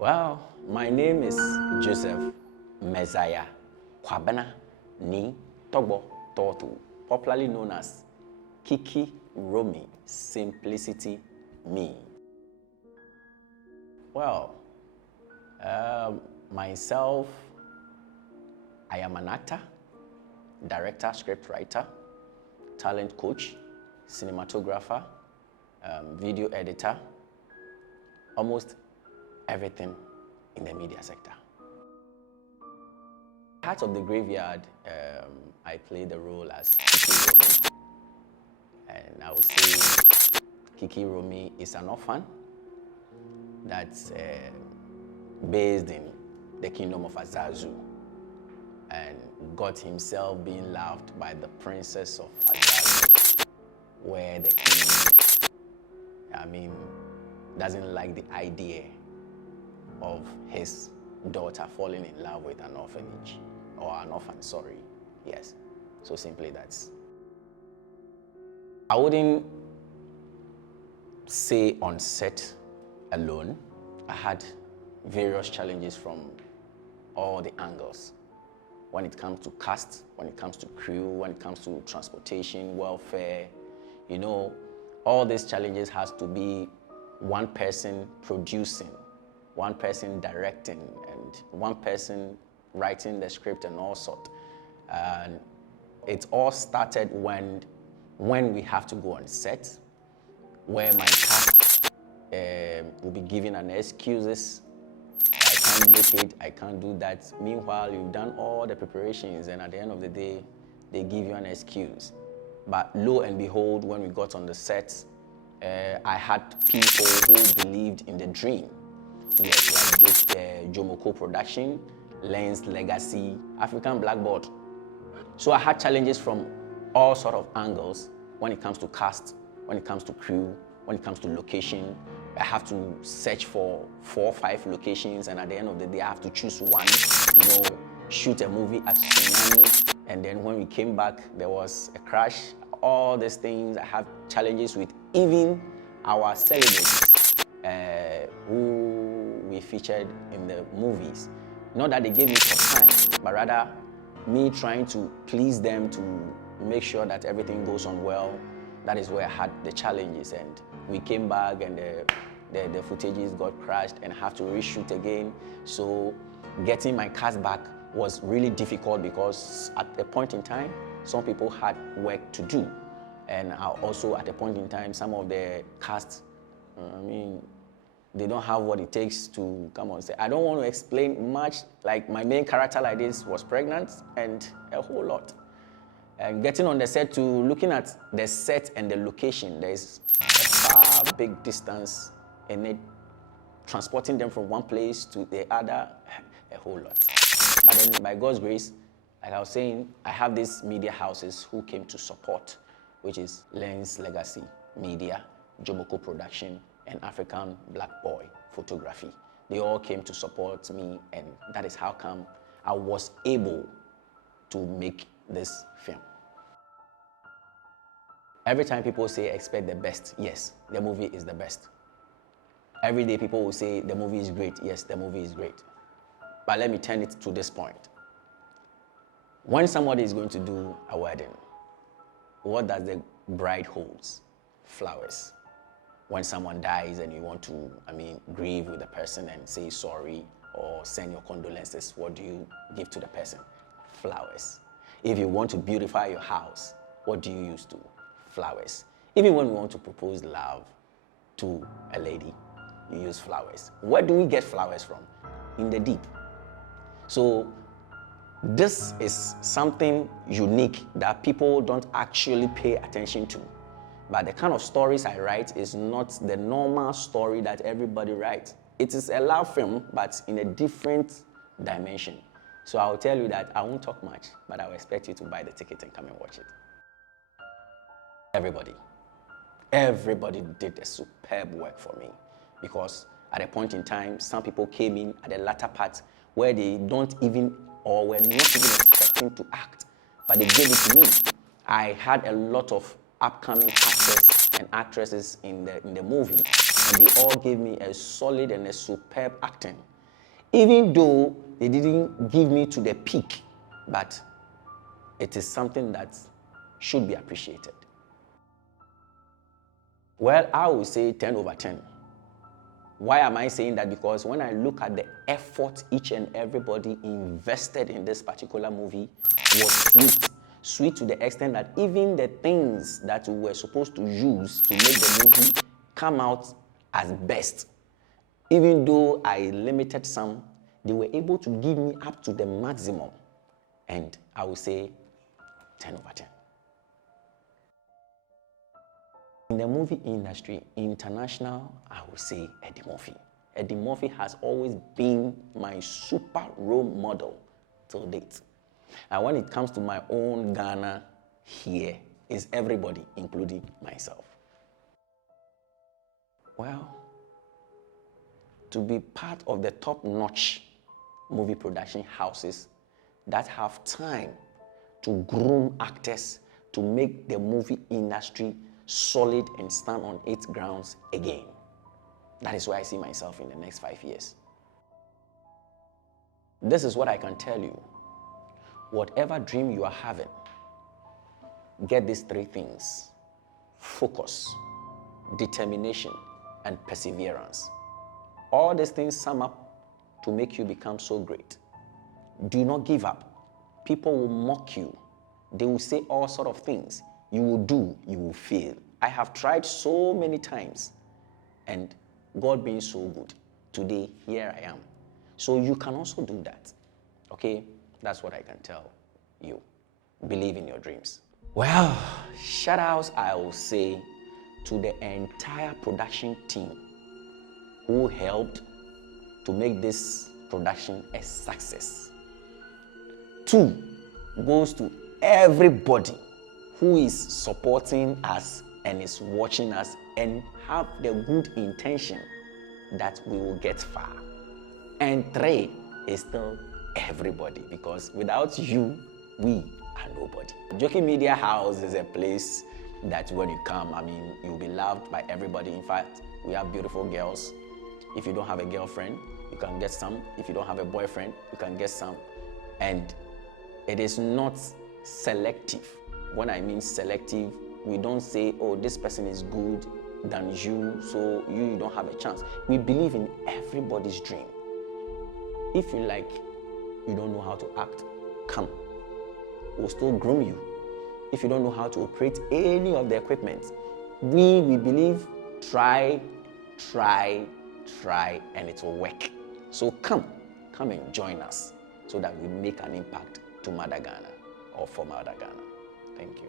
Well, my name is Joseph Messiah Kwabena Ni Togbo Tortu, popularly known as Kiki Romy, Simplicity Me. Well, myself, I am an actor, director, scriptwriter, talent coach, cinematographer, video editor, almost everything in the media sector. Heart of the Graveyard, I play the role as Kiki Romy, and I would say Kiki Romy is an orphan that's based in the kingdom of Azazu and got himself being loved by the princess of Azazu, where the king, doesn't like the idea of his daughter falling in love with an orphanage, or an orphan, sorry. Yes, so simply that's. I wouldn't say on set alone. I had various challenges from all the angles. When it comes to cast, when it comes to crew, when it comes to transportation, welfare, all these challenges has to be one person producing, one person directing, and one person writing the script and all sort. And it all started when we have to go on set, where my cast will be giving an excuses. I can't make it, I can't do that. Meanwhile, you've done all the preparations, and at the end of the day, they give you an excuse. But lo and behold, when we got on the set, I had people who believed in the dream. Yes, like Jomoko Production, Lens Legacy, African Blackboard. So I had challenges from all sort of angles when it comes to cast, when it comes to crew, when it comes to location. I have to search for 4 or 5 locations, and at the end of the day, I have to choose one, shoot a movie at Tsunami, and then when we came back, there was a crash. All these things, I have challenges with even our celebrities who we featured in the movies. Not that they gave me some time, but rather me trying to please them to make sure that everything goes on well. That is where I had the challenges, and we came back and the footages got crashed and I have to reshoot again. So getting my cast back was really difficult because at a point in time, some people had work to do. And also at a point in time, some of the cast, they don't have what it takes to come on set. I don't want to explain much, like my main character like this was pregnant and a whole lot. And getting on the set to looking at the set and the location, there's a far big distance in it, transporting them from one place to the other, a whole lot. But then by God's grace, like I was saying, I have these media houses who came to support, which is Lens Legacy Media, Jomoko Production, and African Black Boy Photography. They all came to support me, and that is how come I was able to make this film. Every time people say expect the best, yes, the movie is the best. Every day people will say the movie is great, yes, the movie is great. But let me turn it to this point. When somebody is going to do a wedding, what does the bride holds? Flowers. When someone dies and you want to, grieve with the person and say sorry or send your condolences, what do you give to the person? Flowers. If you want to beautify your house, what do you use to? Flowers. Even when we want to propose love to a lady, you use flowers. Where do we get flowers from? In the deep. So this is something unique that people don't actually pay attention to. But the kind of stories I write is not the normal story that everybody writes. It is a love film, but in a different dimension. So I'll tell you that I won't talk much, but I will expect you to buy the ticket and come and watch it. Everybody did a superb work for me, because at a point in time, some people came in at the latter part where they don't even, or were not even expecting to act, but they gave it to me. I had a lot of upcoming actors and actresses in the movie, and they all gave me a solid and a superb acting. Even though they didn't give me to the peak, but it is something that should be appreciated. Well, I would say 10 over 10. Why am I saying that? Because when I look at the effort each and everybody invested in this particular movie was sweet. Sweet to the extent that even the things that we were supposed to use to make the movie come out as best, even though I limited some, they were able to give me up to the maximum. And I would say 10 over 10. In the movie industry, international, I would say Eddie Murphy. Eddie Murphy has always been my super role model till date. And when it comes to my own Ghana, here is everybody, including myself. Well, to be part of the top-notch movie production houses that have time to groom actors to make the movie industry solid and stand on its grounds again. That is where I see myself in the next 5 years. This is what I can tell you. Whatever dream you are having, get these 3 things: focus, determination, and perseverance. All these things sum up to make you become so great. Do not give up. People will mock you. They will say all sort of things. You will do, you will fail. I have tried so many times, and God being so good, today here I am. So you can also do that. Okay? That's what I can tell you. Believe in your dreams. Well, shout outs I will say to the entire production team who helped to make this production a success. 2 goes to everybody who is supporting us and is watching us and have the good intention that we will get far. And 3 is still everybody, because without you, we are nobody. Joki Media House is a place that when you come, you'll be loved by everybody. In fact, we have beautiful girls. If you don't have a girlfriend, you can get some. If you don't have a boyfriend, you can get some. And it is not selective. When I mean selective, we don't say, oh, this person is good than you, so you don't have a chance. We believe in everybody's dream. If you don't know how to act, come. We'll still groom you. If you don't know how to operate any of the equipment, we believe, try, and it will work. So come and join us so that we make an impact to Mother Ghana or for Mother Ghana. Thank you.